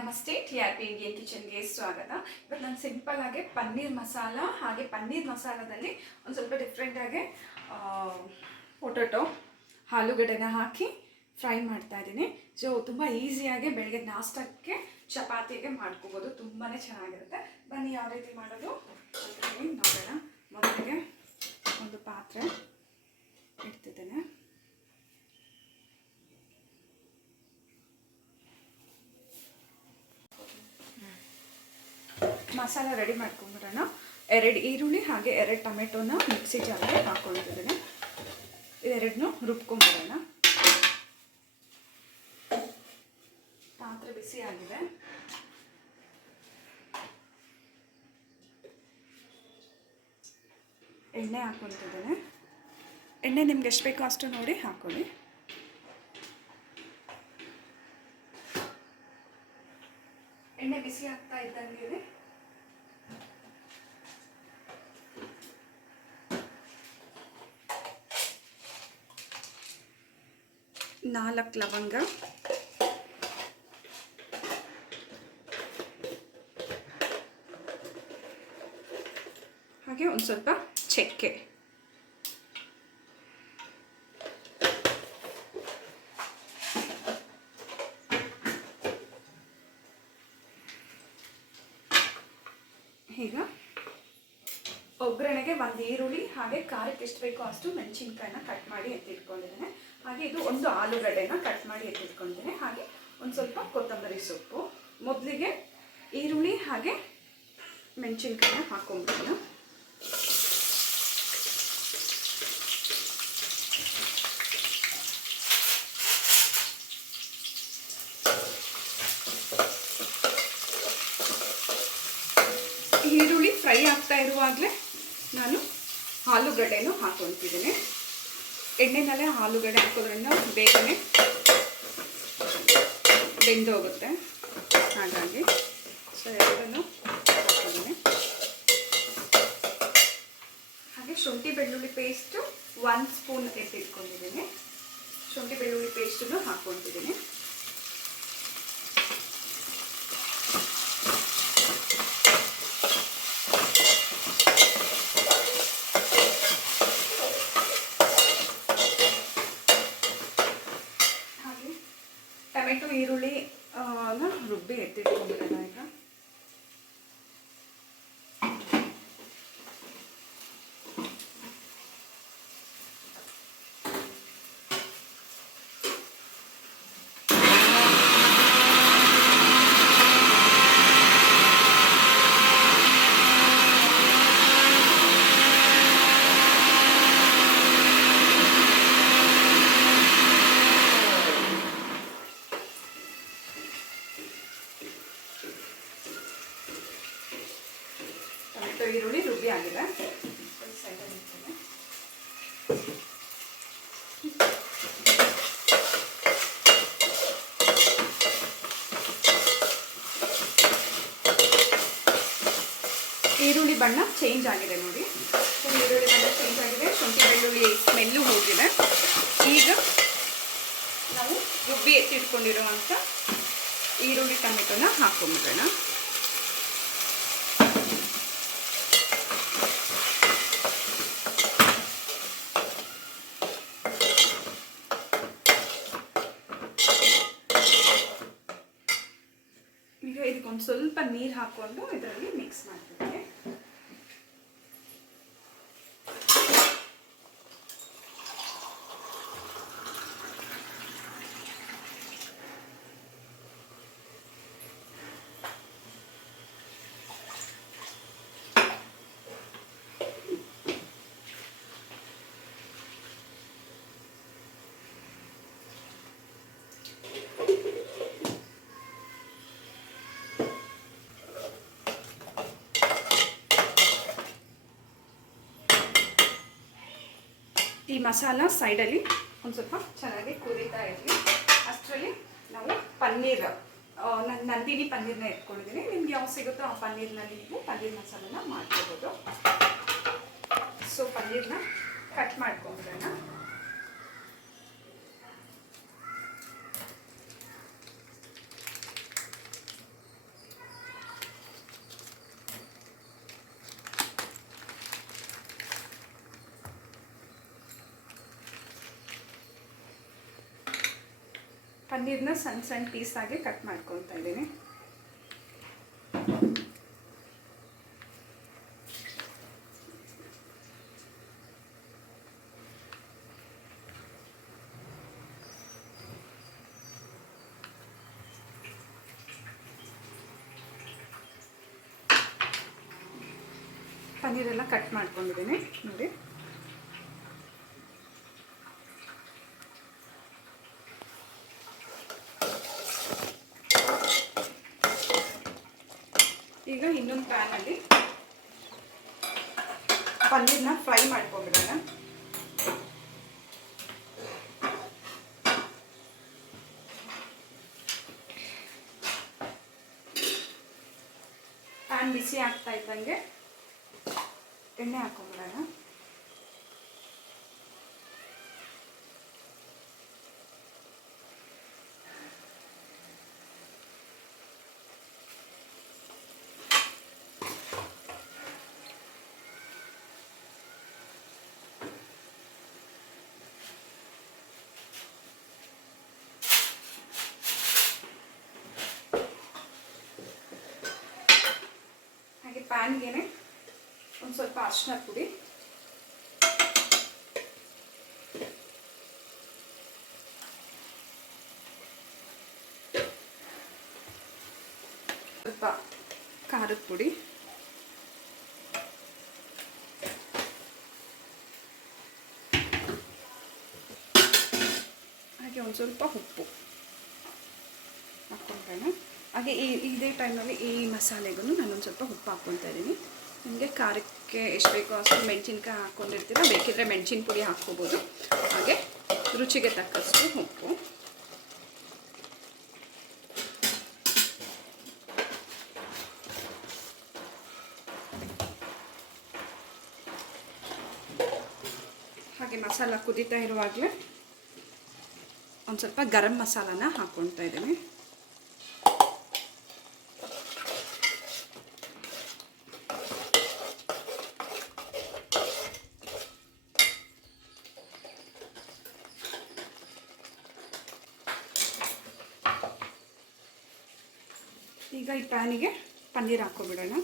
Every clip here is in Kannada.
ನಮಸ್ತೆ, ಟಿ ಆರ್ ಪಿ ಇಂಡಿಯನ್ ಕಿಚನ್ಗೆ ಸ್ವಾಗತ. ಇವತ್ತು ನಾನು ಸಿಂಪಲ್ ಆಗಿ ಪನ್ನೀರ್ ಮಸಾಲ ಹಾಗೆ ಪನ್ನೀರ್ ಮಸಾಲದಲ್ಲಿ ಒಂದು ಸ್ವಲ್ಪ ಡಿಫ್ರೆಂಟಾಗಿ ಪೊಟೊಟೊ ಆಲೂಗಡ್ಡೆನ ಹಾಕಿ ಫ್ರೈ ಮಾಡ್ತಾ ಇದ್ದೀನಿ. ಸೊ ತುಂಬ ಈಸಿಯಾಗಿ ಬೆಳಗ್ಗೆ ನಾಷ್ಟಕ್ಕೆ ಚಪಾತಿಗೆ ಮಾಡ್ಕೋಬೋದು. ತುಂಬಾ ಚೆನ್ನಾಗಿರುತ್ತೆ. ಬನ್ನಿ, ಯಾವ ರೀತಿ ಮಾಡೋದು? ನೋಡೋಣ. ಮೊದಲಿಗೆ ಒಂದು ಪಾತ್ರೆ ಇಡ್ತಿದ್ದೇನೆ. ಮಸಾಲ ರೆಡಿ ಮಾಡ್ಕೊಂಡ್ಬಿಡೋಣ. ಎರಡು ಈರುಳ್ಳಿ ಹಾಗೆ ಎರಡು ಟೊಮೆಟೊನ ಮಿಕ್ಸಿ ಜಾರಿಗೆ ಹಾಕ್ಕೊಂಡಿದ್ದೀನಿ. ಇದೆರಡನ್ನೂ ರುಬ್ಕೊಂಡ್ಬಿಡೋಣ. ಪಾತ್ರೆ ಬಿಸಿ ಆಗಿದೆ. ಎಣ್ಣೆ ಹಾಕ್ಕೊತಿದ್ದೇನೆ ಎಣ್ಣೆ ನಿಮ್ಗೆ ಎಷ್ಟು ಬೇಕೋ ಅಷ್ಟು ನೋಡಿ ಹಾಕೊಳ್ಳಿ. ಎಣ್ಣೆ ಬಿಸಿ ಆಗ್ತಾ ಇದ್ದಂಗೆ ನಾಲ್ಕು ಲವಂಗ. ಹಾಗೆ ಒಂದು ಸ್ವಲ್ಪ ಚಕ್ಕೆ. ಈಗ ಒಗ್ಗರಣೆಗೆ ಒಂದು ಈರುಳ್ಳಿ ಹಾಗೆ ಖಾರಕ್ಕೆ ಎಷ್ಟು ಬೇಕೋ ಅಷ್ಟು ಮೆಣಸಿನ್ಕಾಯಿನ ಕಟ್ ಮಾಡಿ ಎತ್ತಿಟ್ಕೊಂಡಿದ್ದೇನೆ. ಹಾಗೆ ಇದು ಒಂದು ಆಲೂಗಡ್ಡೆನ ಕಟ್ ಮಾಡಿ ಎತ್ತಿಟ್ಕೊಳ್ತೀನಿ ಹಾಗೆ ಒಂದು ಸ್ವಲ್ಪ ಕೊತ್ತಂಬರಿ ಸೊಪ್ಪು, ಮೊದಲಿಗೆ ಈರುಳ್ಳಿ ಹಾಗೆ ಮೆಣಸಿನ್ಕಾಯಿನ ಹಾಕೊಂಡ್ಬಿಡೋಣ. ಈರುಳ್ಳಿ ಫ್ರೈ ಆಗ್ತಾ ಇರುವಾಗಲೇ ನಾನು ಆಲೂಗಡ್ಡೆನೂ ಹಾಕೊತಿದ್ದೀನಿ. ಎಣ್ಣೆನಲ್ಲೇ ಆಲೂಗಡ್ಡೆ ಹಾಕೋದ್ರಿಂದ ಬೇಗನೆ ಬೆಂದೋಗುತ್ತೆ. ಹಾಗಾಗಿ ಸೊ, ಎರಡನ್ನು ಹಾಕಿದ್ದೀನಿ ಹಾಗೆ ಶುಂಠಿ ಬೆಳ್ಳುಳ್ಳಿ ಪೇಸ್ಟು ಒಂದು ಸ್ಪೂನ್ ಎತ್ತಿಟ್ಕೊಂಡಿದ್ದೀನಿ ಶುಂಠಿ ಬೆಳ್ಳುಳ್ಳಿ ಪೇಸ್ಟನ್ನು ಹಾಕ್ಕೊತಿದ್ದೀನಿ ಹಾಗೆ ಟೊಮೆಟೊ ಈರುಳ್ಳಿ ರುಬ್ಬಿ ಎತ್ತಿಟ್ಕೊಂಡಿರೋಣ ಈಗ ಟೊಮೆಟೊ ಈರುಳ್ಳಿ ರುಬ್ಬಿ ಆಗಿದೆ ಒಂದು ಸೈಡಲ್ಲಿ ಇಡ್ತೇನೆ. ಈರುಳ್ಳಿ ಬಣ್ಣ ಚೇಂಜ್ ಆಗಿದೆ ನೋಡಿ. ಈರುಳ್ಳಿ ಬಣ್ಣ ಚೇಂಜ್ ಆಗಿದೆ. ಶುಂಠಿ ಬೆಳ್ಳುಳ್ಳಿ ಸ್ಮೆಲ್ಲು ಹೋಗಿದೆ. ಈಗ ನಾವು ರುಬ್ಬಿ ಎತ್ತಿಟ್ಕೊಂಡಿರುವಂಥ ಈರುಳ್ಳಿ ಟೊಮೆಟೊನ ಹಾಕೊಂಡ್ಬಿಡೋಣ ಈಗ ಇದಕ್ಕೊಂದು ಸ್ವಲ್ಪ ನೀರು ಹಾಕ್ಕೊಂಡು ಇದರಲ್ಲಿ ಮಿಕ್ಸ್ ಮಾಡ್ತೀನಿ ಈ ಮಸಾಲ ಸೈಡಲ್ಲಿ ಒಂದು ಸ್ವಲ್ಪ ಚೆನ್ನಾಗಿ ಕುದೀತಾ ಇರಲಿ. ಅಷ್ಟರಲ್ಲಿ ನಾವು ಪನ್ನೀರ್ ನಾನು, ನಂದಿನಿ ಪನ್ನೀರ್ನ ಎತ್ಕೊಂಡಿದ್ದೀನಿ. ನಿಮ್ಗೆ ಯಾವ ಸಿಗುತ್ತೋ ಆ ಪನ್ನೀರ್ನಲ್ಲಿ ನೀವು ಪನ್ನೀರ್ ಮಸಾಲನ ಮಾಡ್ಕೋಬೋದು. ಸೊ ಪನ್ನೀರ್ನ ಕಟ್ ಮಾಡ್ಕೊಂಬಿಡೋಣ ಪನ್ನೀರ್ನ ಸಣ್ಣ ಸಣ್ಣ ಪೀಸಾಗಿ ಕಟ್ ಮಾಡ್ಕೊತಾ ಇದ್ದೀನಿ. ಪನ್ನೀರೆಲ್ಲ ಕಟ್ ಮಾಡ್ಕೊಂಡಿದ್ದೀನಿ ನೋಡಿ. ಈಗ ಇನ್ನೊಂದು ಪ್ಯಾನಲ್ಲಿ ಪನ್ನೀರ್ನ ಫ್ರೈ ಮಾಡ್ಕೊಂಡ್ಬಿಡೋಣ. ಪ್ಯಾನ್ ಬಿಸಿ ಆಗ್ತಾ ಇದ್ದಂಗೆ ಎಣ್ಣೆ ಹಾಕೊಂಡ್ಬಿಡೋಣ. ಪ್ಯಾನ್ಗೆ ಒಂದು ಸ್ವಲ್ಪ ಅರ್ಶಿನ ಪುಡಿ. ಸ್ವಲ್ಪ ಖಾರದ ಪುಡಿ. ಹಾಗೆ ಒಂದು ಸ್ವಲ್ಪ ಉಪ್ಪು ಹಾಕ್ಕೊಂಡ್ರೆ ಹಾಗೆ ಈ ಇದೇ ಟೈಮಲ್ಲಿ ಈ ಮಸಾಲೆಗೂ ನಾನೊಂದು ಸ್ವಲ್ಪ ಉಪ್ಪು ಹಾಕ್ಕೊಳ್ತಾ ಇದ್ದೀನಿ. ನಿಮಗೆ ಖಾರಕ್ಕೆ ಎಷ್ಟು ಬೇಕೋ ಅಷ್ಟು ಮೆಣಸಿನ್ಕಾಯಿ ಹಾಕ್ಕೊಂಡಿರ್ತೀರ, ಬೇಕಿದ್ರೆ ಮೆಣಸಿನ ಪುಡಿ ಹಾಕ್ಕೋಬೋದು. ಹಾಗೆ ರುಚಿಗೆ ತಕ್ಕಷ್ಟು ಉಪ್ಪು. ಹಾಗೆ ಮಸಾಲ ಕುದೀತಾ ಇರುವಾಗಲೇ ಒಂದು ಸ್ವಲ್ಪ ಗರಂ ಮಸಾಲಾನ ಹಾಕ್ಕೊಳ್ತಾ ಇದ್ದೀನಿ. ಈಗ ಈ ಪ್ಯಾನಿಗೆ ಪನ್ನೀರ್ ಹಾಕ್ಕೊಬಿಡೋಣ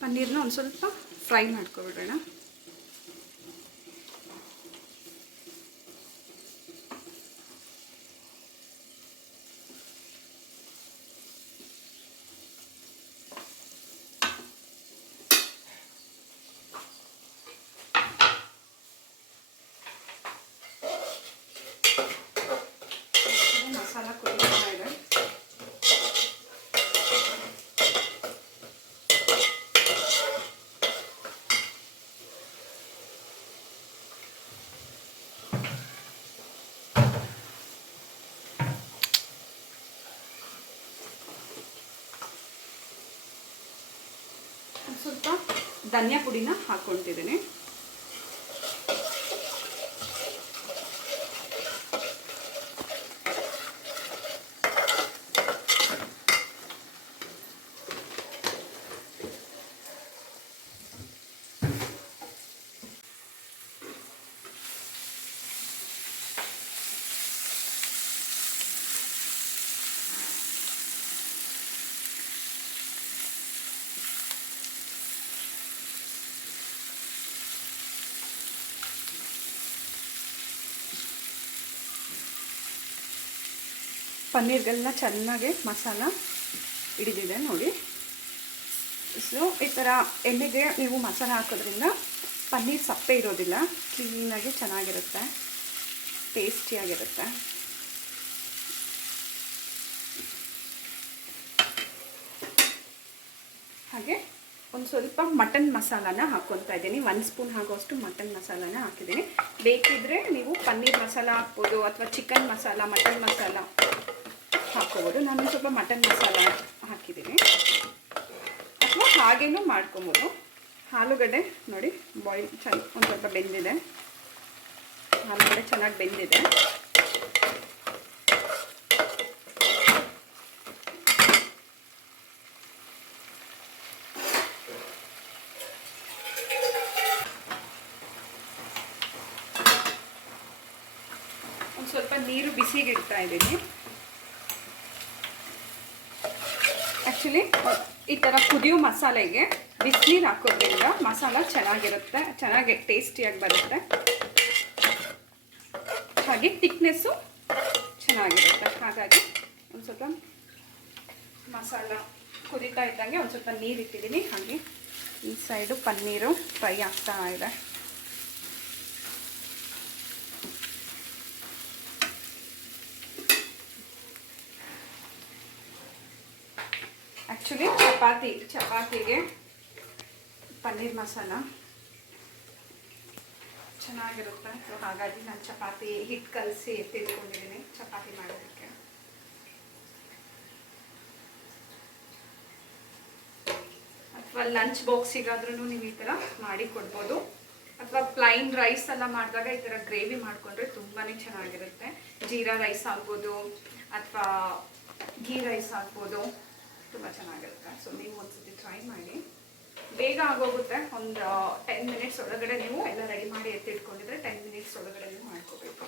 ಪನ್ನೀರ್ನ ಒಂದು ಸ್ವಲ್ಪ ಫ್ರೈ ಮಾಡ್ಕೊಬಿಡೋಣ ಮಸಾಲ ಕುದಿತಾ ಇದೆ ಒಂದ್ ಸ್ವಲ್ಪ ಧನಿಯಾ ಪುಡಿನ ಹಾಕ್ಕೊಳ್ತಿದ್ದೀನಿ. ಪನ್ನೀರ್ಗೆಲ್ಲ ಚೆನ್ನಾಗಿ ಮಸಾಲ ಹಿಡಿದಿದೆ ನೋಡಿ. ಸೊ ಈ ಥರ ಎಣ್ಣೆಗೆ ನೀವು ಮಸಾಲ ಹಾಕೋದ್ರಿಂದ ಪನ್ನೀರ್ ಸಪ್ಪೆ ಇರೋದಿಲ್ಲ. ಕ್ಲೀನಾಗಿ ಚೆನ್ನಾಗಿರುತ್ತೆ. ಟೇಸ್ಟಿಯಾಗಿರುತ್ತೆ. ಹಾಗೆ ಒಂದು ಸ್ವಲ್ಪ ಮಟನ್ ಮಸಾಲಾನ ಹಾಕ್ಕೊತಾ ಇದ್ದೀನಿ. ಒಂದು ಸ್ಪೂನ್ ಆಗೋಷ್ಟು ಮಟನ್ ಮಸಾಲಾನ ಹಾಕಿದ್ದೀನಿ. ಬೇಕಿದ್ರೆ ನೀವು ಪನ್ನೀರ್ ಮಸಾಲ ಹಾಕ್ಬೋದು ಅಥವಾ ಚಿಕನ್ ಮಸಾಲ, ಮಟನ್ ಮಸಾಲ. ಹಾಕೋಬೋದು. ನಾನು ಸ್ವಲ್ಪ ಮಟನ್ ಮಸಾಲ ಹಾಕಿದ್ದೀನಿ. ಅಥವಾ ಹಾಗೇನೂ ಮಾಡ್ಕೊಬೋದು. ಆಲೂಗಡ್ಡೆ ನೋಡಿ ಬಾಯ್ಲ್ ಚೆನ್ನಾಗಿ ಒಂದು ಸ್ವಲ್ಪ ಬೆಂದಿದೆ. ಆಲೂಗಡ್ಡೆ ಚೆನ್ನಾಗಿ ಬೆಂದಿದೆ. ಒಂದು ಸ್ವಲ್ಪ ನೀರು ಬಿಸಿಗಿಡ್ತಾ ಇದ್ದೀನಿ. ಆ್ಯಕ್ಚುಲಿ ಈ ಥರ ಕುದಿಯೋ ಮಸಾಲೆಗೆ ಬಿಸಿನೀರು ಹಾಕೋದ್ರಿಂದ ಮಸಾಲ ಚೆನ್ನಾಗಿರುತ್ತೆ, ಚೆನ್ನಾಗಿ ಟೇಸ್ಟಿಯಾಗಿ ಬರುತ್ತೆ. ಹಾಗೆ ತಿಕ್ನೆಸ್ಸು ಚೆನ್ನಾಗಿರುತ್ತೆ. ಹಾಗಾಗಿ ಒಂದು ಸ್ವಲ್ಪ ಮಸಾಲ ಕುದೀತಾ ಇದ್ದಂಗೆ ಒಂದು ಸ್ವಲ್ಪ ನೀರು ಇಟ್ಟಿದ್ದೀನಿ. ಹಾಗೆ ಈ ಸೈಡು ಪನ್ನೀರು ಫ್ರೈ ಆಗ್ತಾ ಇದೆ ಆ್ಯಕ್ಚುಲಿ ಚಪಾತಿ, ಚಪಾತಿಗೆ ಪನ್ನೀರ್ ಮಸಾಲ. ಚೆನ್ನಾಗಿರುತ್ತೆ. ಸೊ ಹಾಗಾಗಿ ನಾನು ಚಪಾತಿ ಹಿಟ್ಟು ಕಲಸಿ ಎತ್ತಿಟ್ಕೊಂಡಿದ್ದೀನಿ ಚಪಾತಿ ಮಾಡೋದಕ್ಕೆ. ಅಥವಾ ಲಂಚ್ ಬಾಕ್ಸಿಗಾದ್ರೂ ನೀವು ಈ ಥರ ಮಾಡಿ ಕೊಡ್ಬೋದು. ಅಥವಾ ಪ್ಲೈನ್ ರೈಸ್ ಎಲ್ಲ ಮಾಡಿದಾಗ ಈ ಥರ ಗ್ರೇವಿ ಮಾಡಿಕೊಂಡ್ರೆ ತುಂಬಾ ಚೆನ್ನಾಗಿರುತ್ತೆ. ಜೀರಾ ರೈಸ್ ಆಗ್ಬೋದು, ಅಥವಾ ಘೀ ರೈಸ್ ಆಗ್ಬೋದು. ತುಂಬ ಚೆನ್ನಾಗಿರುತ್ತೆ. ಸೊ ನೀವು ಒಂದ್ಸತಿ ಟ್ರೈ ಮಾಡಿ. ಬೇಗ ಆಗೋಗುತ್ತೆ. ಒಂದು ಟೆನ್ ಮಿನಿಟ್ಸ್ ಒಳಗಡೆ ನೀವು ಎಲ್ಲ ರೆಡಿ ಮಾಡಿ ಎತ್ತಿಟ್ಕೊಂಡಿದ್ರೆ ಟೆನ್ ಮಿನಿಟ್ಸ್ ಒಳಗಡೆ ನೀವು ಮಾಡ್ಕೋಬೇಕು.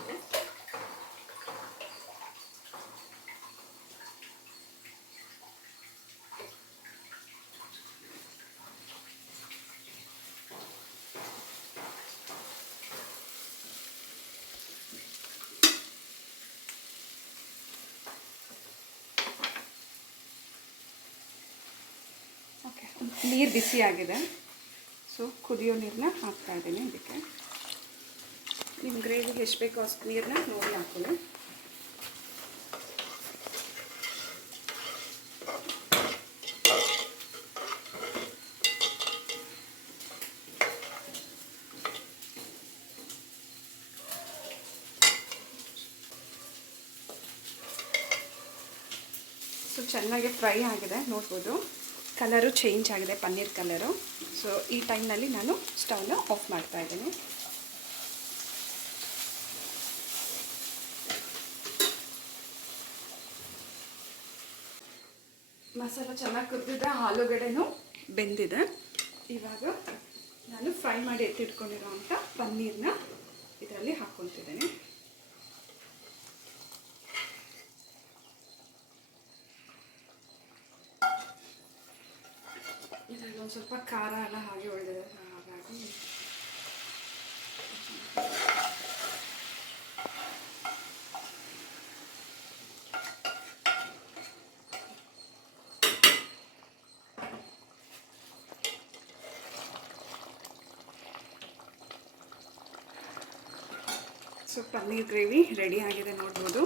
ನೀರು ಬಿಸಿ ಆಗಿದೆ. ಸೊ ಕುದಿಯೋ ನೀರನ್ನ ಹಾಕ್ತಾ ಇದ್ದೀನಿ ಇದಕ್ಕೆ. ನಿಮ್ಮ ಗ್ರೇವಿಗೆ ಎಷ್ಟು ಬೇಕೋ ಅಷ್ಟು ನೀರನ್ನ ನೋಡಿ ಹಾಕೊಳ್ಳಿ ಸೊ ಚೆನ್ನಾಗಿ ಫ್ರೈ ಆಗಿದೆ, ನೋಡ್ಬೋದು. ಕಲರು ಚೇಂಜ್ ಆಗಿದೆ, ಪನ್ನೀರ್ ಕಲರು. ಸೊ ಈ ಟೈಮ್ನಲ್ಲಿ ನಾನು ಸ್ಟವ್ನ ಆಫ್ ಮಾಡ್ತಾ ಇದ್ದೀನಿ. ಮಸಾಲ ಚೆನ್ನಾಗಿ ಕುದ್ದಿದೆ ಆಲೂಗಡೆನೂ ಬೆಂದಿದೆ. ಇವಾಗ ನಾನು ಫ್ರೈ ಮಾಡಿ ಎತ್ತಿಟ್ಕೊಂಡಿರೋ ಅಂಥ ಪನ್ನೀರ್ನ ಇದರಲ್ಲಿ ಹಾಕ್ಕೊತಿದ್ದೀನಿ ಇದರಲ್ಲಿ ಒಂದು ಸ್ವಲ್ಪ ಖಾರ ಎಲ್ಲ ಹಾಗೆ ಉಳಿದಿದೆ ಹಾಗಾಗಿ ಸೊ ಪನ್ನೀರ್ ಗ್ರೇವಿ ರೆಡಿ ಆಗಿದೆ ನೋಡ್ಬೋದು.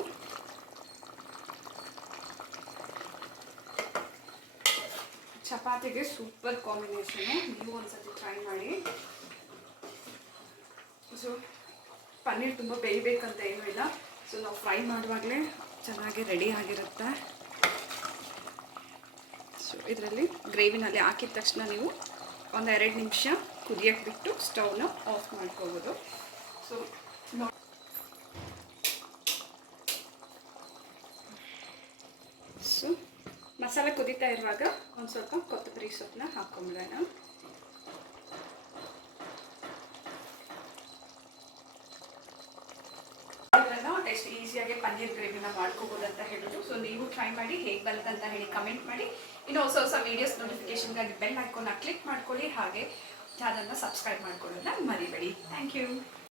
ಚಪಾತಿಗೆ ಸೂಪರ್ ಕಾಂಬಿನೇಷನು. ನೀವು ಒಂದ್ಸತಿ ಟ್ರೈ ಮಾಡಿ. ಸೊ ಪನ್ನೀರ್ ತುಂಬ ಬೇಯಬೇಕಂತ ಏನೂ ಇಲ್ಲ. ಸೊ ನಾವು ಫ್ರೈ ಮಾಡುವಾಗಲೇ ಚೆನ್ನಾಗಿ ರೆಡಿ ಆಗಿರುತ್ತೆ. ಸೊ ಇದರಲ್ಲಿ ಗ್ರೇವಿನಲ್ಲಿ ಹಾಕಿದ ತಕ್ಷಣ ನೀವು ಒಂದು ಎರಡು ನಿಮಿಷ ಕುದಿಯಕ್ಕೆ ಬಿಟ್ಟು ಸ್ಟವ್ನ ಆಫ್ ಮಾಡ್ಕೋಬೋದು. ಸೊ ಮಸಾಲೆ ಕುದೀತಾ ಇರುವಾಗ ಒಂದು ಸ್ವಲ್ಪ ಕೊತ್ತಂಬರಿ ಸೊಪ್ಪನ್ನ ಹಾಕೊಂಬಿಡೋಣ ಎಷ್ಟು ಈಸಿಯಾಗಿ ಪನ್ನೀರ್ ಗ್ರೇವಿನ ಮಾಡ್ಕೋಬೋದು ಅಂತ ಹೇಳಿದ್ರು. ಸೊ ನೀವು ಟ್ರೈ ಮಾಡಿ ಹೇಗೆ ಬಂತಂತ ಹೇಳಿ ಕಮೆಂಟ್ ಮಾಡಿ. ಇನ್ನು ಹೊಸ ಹೊಸ ವೀಡಿಯೋಸ್ ನೋಟಿಫಿಕೇಶನ್ಗಾಗಿ ಬೆಲ್ ಐಕೋನ ಕ್ಲಿಕ್ ಮಾಡ್ಕೊಳ್ಳಿ. ಹಾಗೆ ಚಾನಲ್ನ ಸಬ್ಸ್ಕ್ರೈಬ್ ಮಾಡ್ಕೊಳ್ಳೋದನ್ನ ಮರಿಬೇಡಿ. Thank you